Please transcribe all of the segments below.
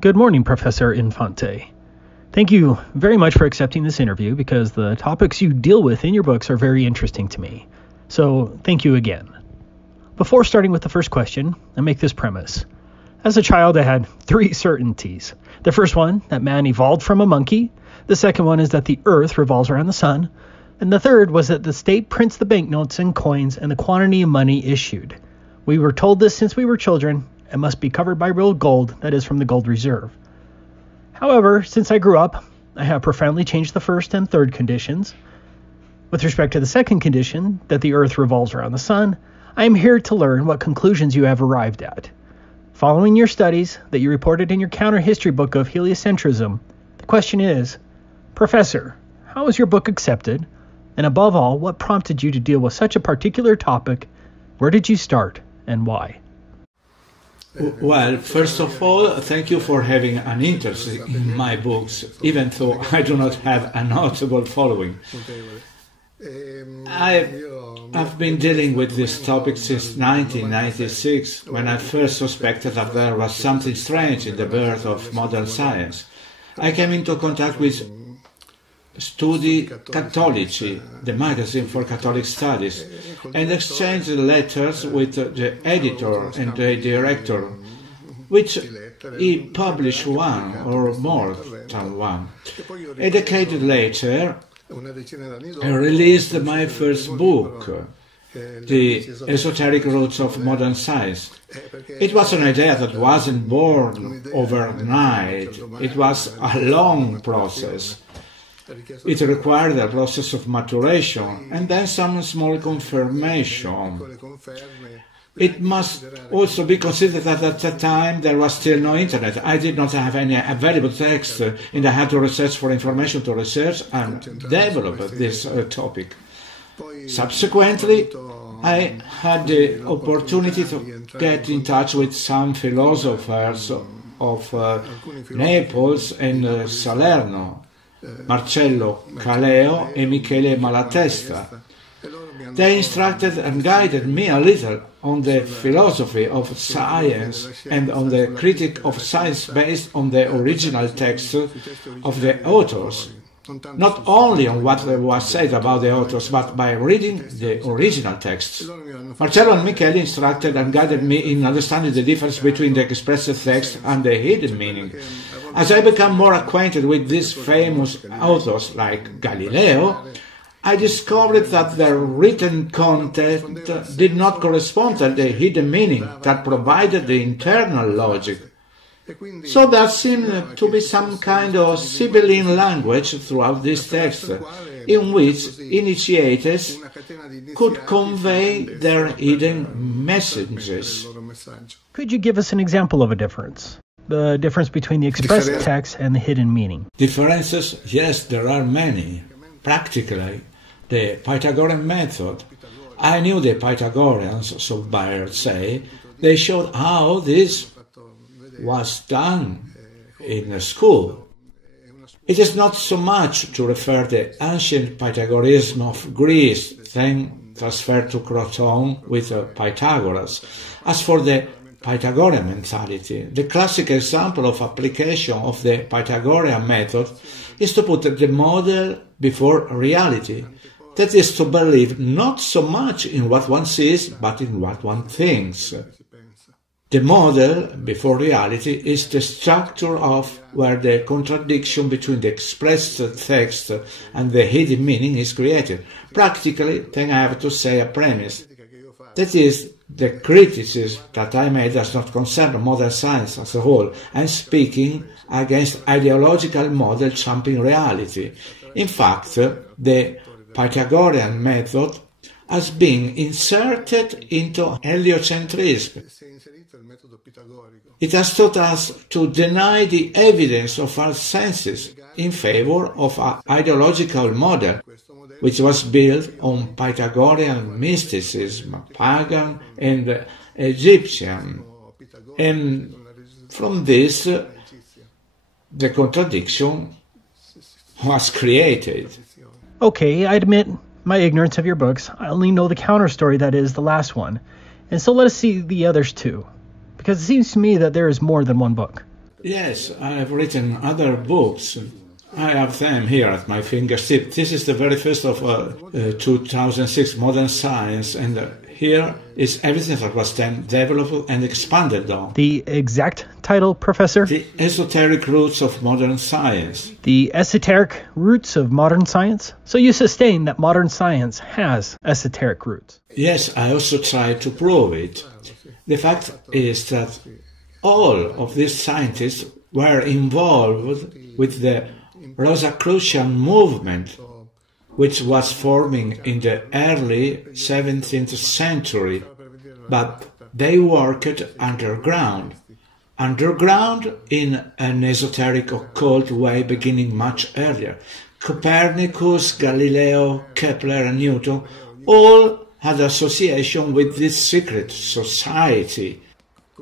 Good morning, Professor Infante. Thank you very much for accepting this interview because the topics you deal with in your books are very interesting to me. So thank you again. Before starting with the first question, I make this premise. As a child, I had 3 certainties. The first one, that man evolved from a monkey. The second one is that the earth revolves around the sun. And the third was that the state prints the banknotes and coins and the quantity of money issued. We were told this since we were children and must be covered by real gold, that is from the gold reserve. However, since I grew up, I have profoundly changed the first and third conditions. With respect to the second condition, that the earth revolves around the sun, I am here to learn what conclusions you have arrived at. Following your studies that you reported in your counter-history book of heliocentrism, the question is, Professor, how was your book accepted? And above all, what prompted you to deal with such a particular topic? Where did you start and why? Well, first of all, thank you for having an interest in my books, even though I do not have a notable following. I've been dealing with this topic since 1996, when I first suspected that there was something strange in the birth of modern science. I came into contact with Studi Cattolici, the magazine for Catholic studies, and exchanged letters with the editor and the director, which he published one or more than one. A decade later, I released my first book, The Esoteric Roots of Modern Science. It was an idea that wasn't born overnight. It was a long process. It required a process of maturation and then some small confirmation. It must also be considered that at that time there was still no internet. I did not have any available text and I had to research for information to research and develop this topic. Subsequently, I had the opportunity to get in touch with some philosophers of Naples and Salerno, Marcello Caleo and Michele Malatesta. They instructed and guided me a little on the philosophy of science and on the critique of science based on the original text of the authors. Not only on what was said about the authors, but by reading the original texts. Marcello and Michele instructed and guided me in understanding the difference between the expressed text and the hidden meaning. As I became more acquainted with these famous authors like Galileo, I discovered that their written content did not correspond to the hidden meaning that provided the internal logic. So there seemed to be some kind of Sibylline language throughout this text, in which initiates could convey their hidden messages. Could you give us an example of a difference? The difference between the expressed text and the hidden meaning. Differences? Yes, there are many. Practically, the Pythagorean method. I knew the Pythagoreans, so Bayer say, they showed how this was done in school. It is not so much to refer the ancient Pythagoreanism of Greece, then transferred to Croton with Pythagoras, as for the Pythagorean mentality. The classic example of application of the Pythagorean method is to put the model before reality. That is to believe not so much in what one sees, but in what one thinks. The model before reality is the structure of where the contradiction between the expressed text and the hidden meaning is created. Practically, then I have to say a premise. That is, the criticism that I made does not concern modern science as a whole. I'm speaking against ideological model trumping reality. In fact, the Pythagorean method has been inserted into heliocentrism. It has taught us to deny the evidence of our senses in favor of an ideological model, which was built on Pythagorean mysticism, pagan and Egyptian. And from this, the contradiction was created. Okay, I admit my ignorance of your books. I only know the counter story, that is, the last one. And so let us see the others too, because it seems to me that there is more than one book. Yes, I have written other books. I have them here at my fingertip. This is the very first of 2006, Modern Science, and here is everything that was then developed and expanded on. The exact title, Professor? The Esoteric Roots of Modern Science. The Esoteric Roots of Modern Science? So you sustain that modern science has esoteric roots? Yes, I also try to prove it. The fact is that all of these scientists were involved with the Rosicrucian movement, which was forming in the early 17th century, but they worked underground in an esoteric occult way beginning much earlier. Copernicus, Galileo, Kepler and Newton all had association with this secret society,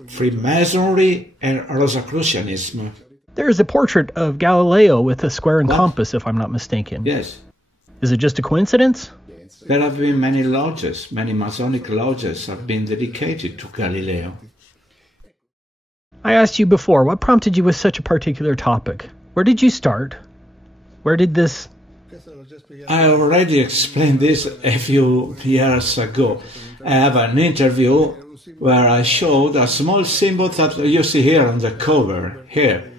Freemasonry and Rosicrucianism. There is a portrait of Galileo with a square and compass, if I'm not mistaken. Yes. Is it just a coincidence? There have been many lodges, many Masonic lodges have been dedicated to Galileo. I asked you before, what prompted you with such a particular topic? Where did you start? Where did this... I already explained this a few years ago. I have an interview where I showed a small symbol that you see here on the cover, here.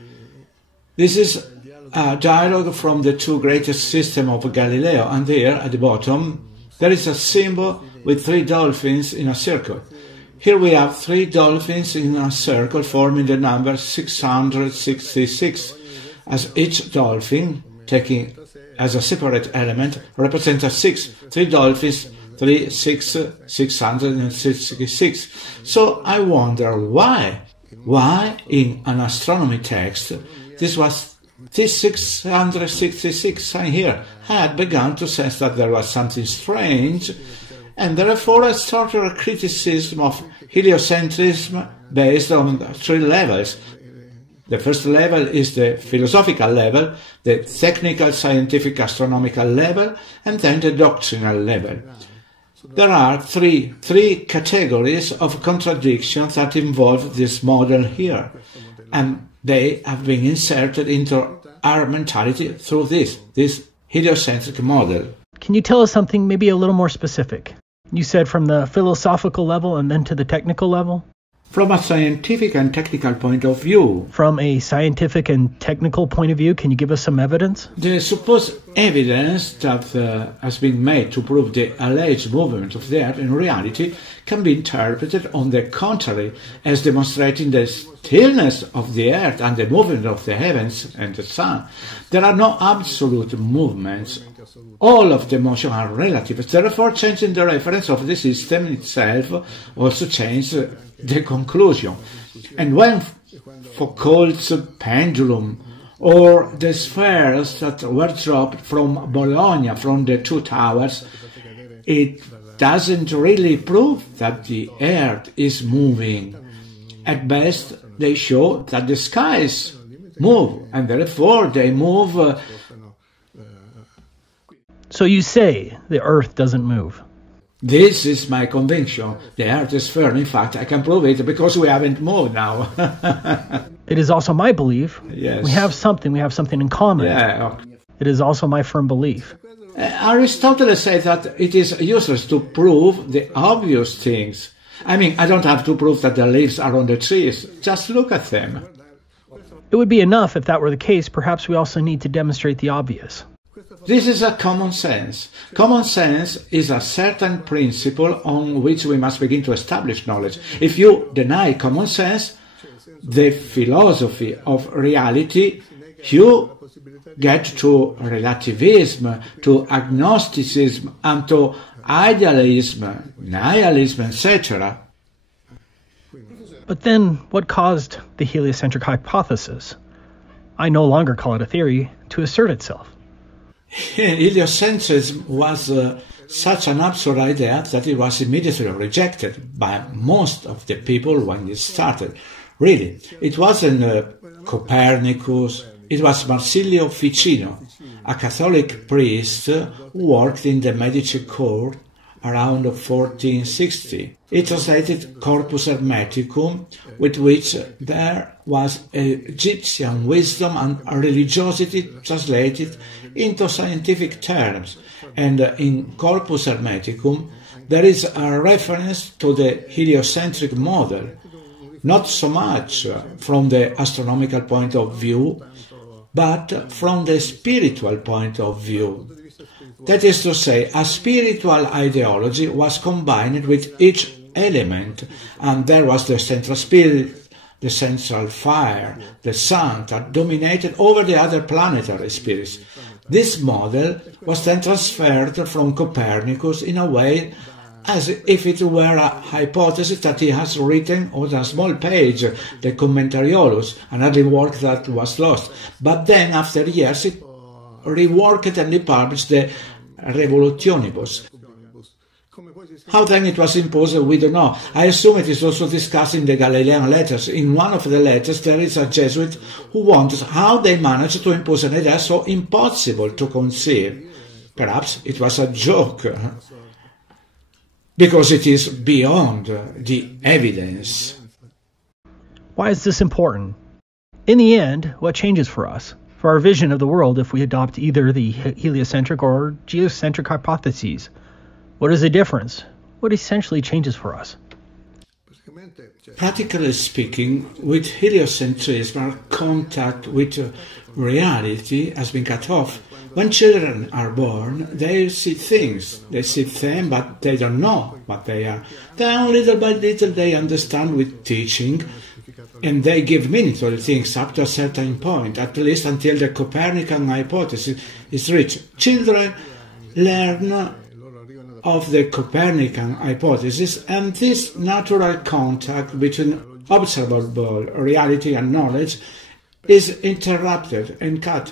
This is a dialogue from the two greatest systems of Galileo, and here at the bottom there is a symbol with 3 dolphins in a circle. Here we have 3 dolphins in a circle forming the number 666, as each dolphin, taking as a separate element, represents a 6. 3 dolphins, 3, 6, 666. So I wonder why in an astronomy text this 666 sign here had begun to sense that there was something strange, and therefore I started a criticism of heliocentrism based on 3 levels. The first level is the philosophical level, the technical, scientific, astronomical level, and then the doctrinal level. There are three categories of contradictions that involve this model here, and they have been inserted into our mentality through this heliocentric model. Can you tell us something maybe a little more specific? You said from the philosophical level and then to the technical level? From a scientific and technical point of view. From a scientific and technical point of view, can you give us some evidence? The supposed evidence that has been made to prove the alleged movement of the Earth in reality can be interpreted on the contrary as demonstrating the stillness of the Earth and the movement of the heavens and the sun. There are no absolute movements. All of the motion are relative. Therefore, changing the reference of the system itself also changes the conclusion. And when Foucault's pendulum or the spheres that were dropped from Bologna, from the 2 towers, it doesn't really prove that the Earth is moving. At best, they show that the skies move, and therefore they move. So you say the Earth doesn't move? This is my conviction. The Earth is firm. In fact, I can prove it because we haven't moved now. It is also my belief. Yes. We have something in common. Yeah. It is also my firm belief. Aristotle said that it is useless to prove the obvious things. I mean, I don't have to prove that the leaves are on the trees. Just look at them. It would be enough if that were the case. Perhaps we also need to demonstrate the obvious. This is a common sense. Common sense is a certain principle on which we must begin to establish knowledge. If you deny common sense, the philosophy of reality, you get to relativism, to agnosticism, and to idealism, nihilism, etc. But then, what caused the heliocentric hypothesis? I no longer call it a theory, to assert itself. Heliocentrism was such an absurd idea that it was immediately rejected by most of the people when it started. Really, it wasn't Copernicus, it was Marsilio Ficino, a Catholic priest who worked in the Medici court around 1460. He translated Corpus Hermeticum, with which there was Egyptian wisdom and religiosity translated into scientific terms, and in Corpus Hermeticum there is a reference to the heliocentric model, not so much from the astronomical point of view, but from the spiritual point of view. That is to say, a spiritual ideology was combined with each element, and there was the central spirit, the central fire, the sun that dominated over the other planetary spirits. This model was then transferred from Copernicus in a way as if it were a hypothesis that he has written on a small page, the Commentariolus, another work that was lost. But then, after years, he reworked and he published the Revolutionibus. How then it was imposed, we don't know. I assume it is also discussed in the Galilean letters. In one of the letters there is a Jesuit who wonders how they managed to impose an idea so impossible to conceive. Perhaps it was a joke, because it is beyond the evidence. Why is this important? In the end, what changes for us? For our vision of the world if we adopt either the heliocentric or geocentric hypotheses? What is the difference? What essentially changes for us? Practically speaking, with heliocentrism, our contact with reality has been cut off. When children are born, they see things. They see them, but they don't know what they are. Then little by little they understand with teaching, and they give meaning to the things up to a certain point, at least until the Copernican hypothesis is reached. Children learn of the Copernican hypothesis, and this natural contact between observable reality and knowledge is interrupted and cut.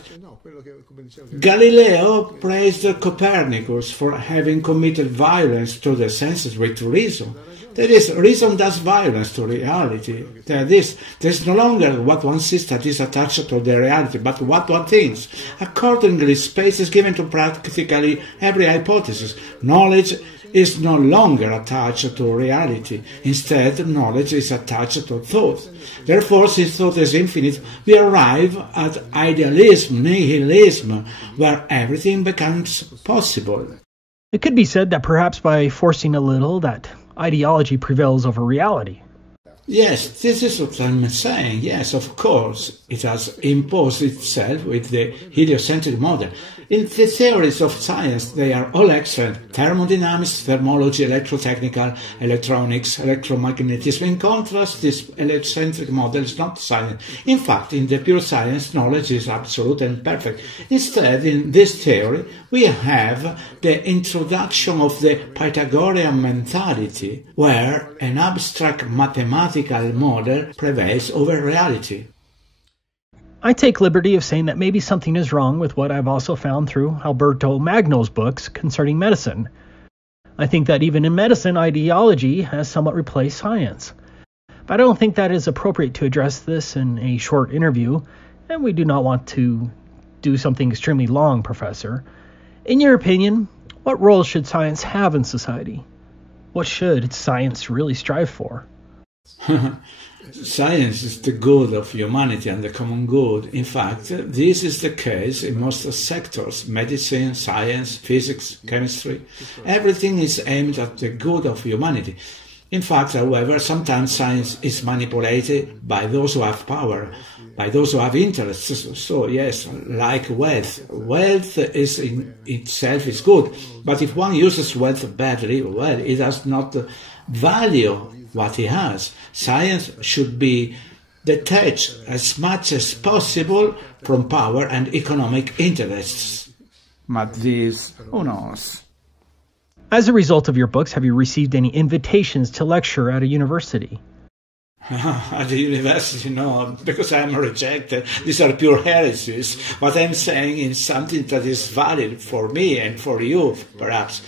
Galileo praised Copernicus for having committed violence to the senses with reason. That is, reason does violence to reality. That is, there is no longer what one sees that is attached to the reality, but what one thinks. Accordingly, space is given to practically every hypothesis. Knowledge is no longer attached to reality. Instead, knowledge is attached to thought. Therefore, since thought is infinite, we arrive at idealism, nihilism, where everything becomes possible. It could be said that perhaps by forcing a little, that ideology prevails over reality. Yes, this is what I'm saying. Yes, of course, it has imposed itself with the heliocentric model. In the theories of science, they are all excellent. Thermodynamics, thermology, electrotechnical, electronics, electromagnetism. In contrast, this heliocentric model is not science. In fact, in the pure science, knowledge is absolute and perfect. Instead, in this theory, we have the introduction of the Pythagorean mentality, where an abstract mathematical model prevails over reality. I take liberty of saying that maybe something is wrong with what I've also found through Alberto Magno's books concerning medicine. I think that even in medicine, ideology has somewhat replaced science. But I don't think that is appropriate to address this in a short interview, and we do not want to do something extremely long, Professor. In your opinion, what role should science have in society? What should science really strive for? Science is the good of humanity and the common good. In fact, this is the case in most sectors: medicine, science, physics, chemistry. Everything is aimed at the good of humanity. In fact, however, sometimes science is manipulated by those who have power, by those who have interests. So yes, like wealth. Wealth is in itself is good, but if one uses wealth badly, well, it does not value what he has. Science should be detached as much as possible from power and economic interests. But this, who knows? As a result of your books, have you received any invitations to lecture at a university? At the university, no, because I am rejected. These are pure heresies. What I'm saying is something that is valid for me and for you, perhaps.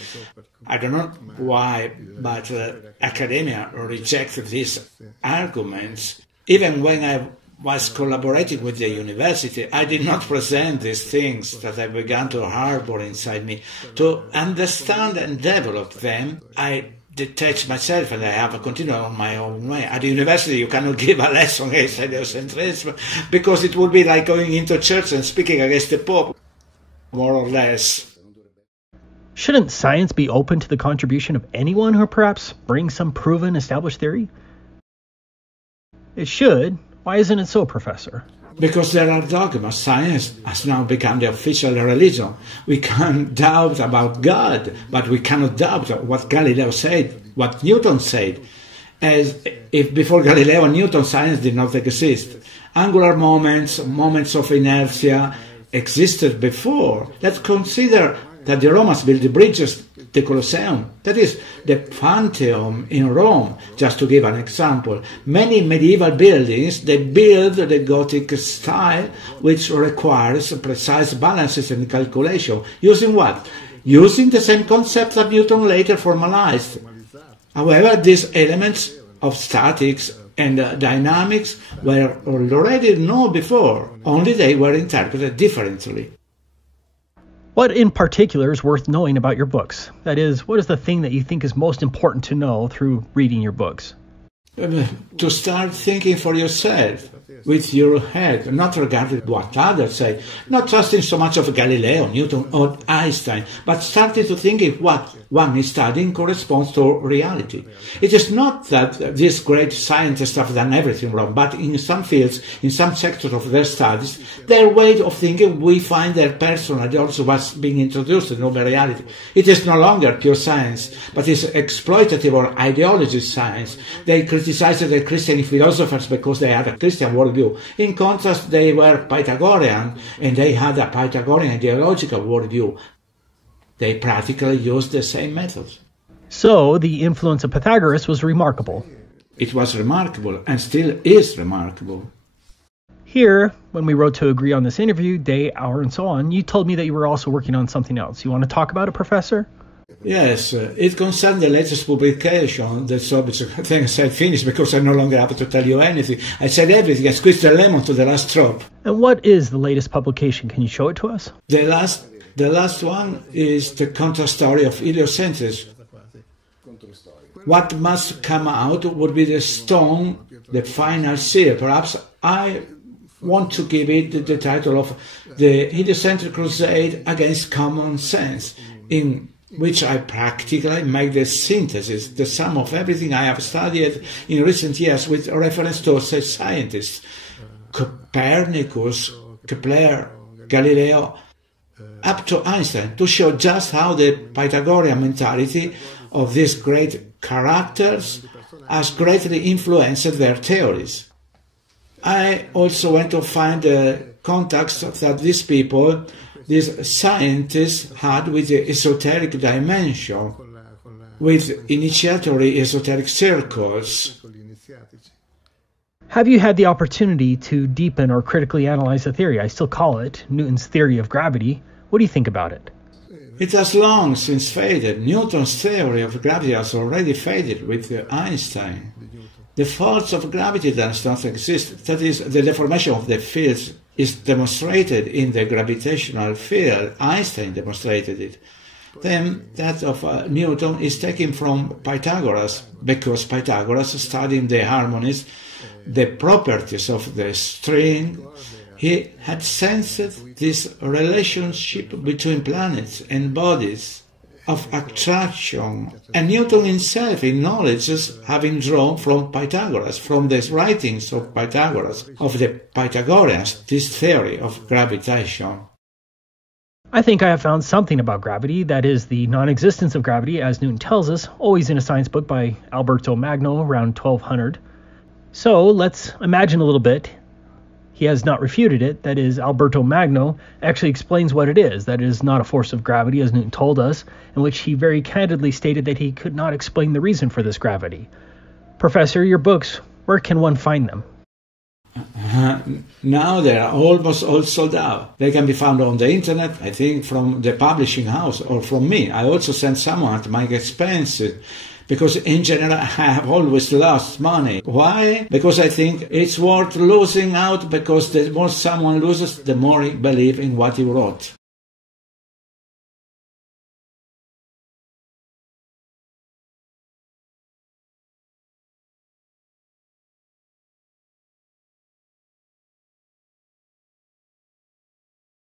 I don't know why, but academia rejects these arguments. Even when I was collaborating with the university, I did not present these things that I began to harbor inside me. To understand and develop them, I detached myself and I have continued on my own way. At the university, you cannot give a lesson against heliocentrism because it would be like going into church and speaking against the Pope, more or less. Shouldn't science be open to the contribution of anyone who perhaps brings some proven, established theory? It should. Why isn't it so, Professor? Because there are dogmas. Science has now become the official religion. We can doubt about God, but we cannot doubt what Galileo said, what Newton said. As if before Galileo and Newton, science did not exist. Angular moments, moments of inertia existed before. Let's consider that the Romans built the bridges, the Colosseum, that is, the Pantheon in Rome, just to give an example. Many medieval buildings, they build the Gothic style, which requires precise balances and calculation. Using what? Using the same concepts that Newton later formalized. However, these elements of statics and dynamics were already known before, only they were interpreted differently. What in particular is worth knowing about your books? That is, what is the thing that you think is most important to know through reading your books? To start thinking for yourself, with your head, not regarding what others say, not trusting so much of Galileo, Newton, or Einstein, but starting to thinking what one is studying corresponds to reality. It is not that these great scientists have done everything wrong, but in some fields, in some sectors of their studies, their way of thinking, we find their personality also was being introduced in the reality. It is no longer pure science, but is exploitative or ideology science. They criticized the Christian philosophers because they had a Christian worldview. In contrast, they were Pythagorean, and they had a Pythagorean ideological worldview. They practically used the same methods. So, the influence of Pythagoras was remarkable. It was remarkable, and still is remarkable. Here, when we wrote to agree on this interview, day, hour, and so on, you told me that you were also working on something else. You want to talk about it, Professor? Yes, it concerns the latest publication. The subject, I think I said finished because I no longer have to tell you anything. I said everything. I squeezed the lemon to the last drop. And what is the latest publication? Can you show it to us? The last one is the counter-story of heliocentrism. What must come out would be the stone, the final seal. Perhaps I want to give it the title of The Heliocentric Crusade Against Common Sense, in which I practically make the synthesis, the sum of everything I have studied in recent years with reference to scientists, Copernicus, Kepler, Galileo, up to Einstein, to show just how the Pythagorean mentality of these great characters has greatly influenced their theories. I also went to find the contacts that these people, these scientists, had with the esoteric dimension, with initiatory esoteric circles. Have you had the opportunity to deepen or critically analyze the theory? I still call it Newton's theory of gravity. What do you think about it? It has long since faded. Newton's theory of gravity has already faded with Einstein. The force of gravity does not exist. That is, the deformation of the fields is demonstrated in the gravitational field. Einstein demonstrated it. Then that of Newton is taken from Pythagoras, because Pythagoras, studying the harmonies, the properties of the string, he had sensed this relationship between planets and bodies of attraction. And Newton himself acknowledges having drawn from Pythagoras, from the writings of Pythagoras, of the Pythagoreans, this theory of gravitation. I think I have found something about gravity, that is, the non-existence of gravity, as Newton tells us, always in a science book by Alberto Magno around 1200. So let's imagine a little bit. He has not refuted it. That is, Alberto Magno actually explains what it is. That it is not a force of gravity, as Newton told us, in which he very candidly stated that he could not explain the reason for this gravity. Professor, your books, where can one find them? Now they are almost all sold out. They can be found on the internet, I think, from the publishing house or from me. I also sent someone at my expense because in general I have always lost money. Why? Because I think it's worth losing out, because the more someone loses, the more he believes in what he wrote.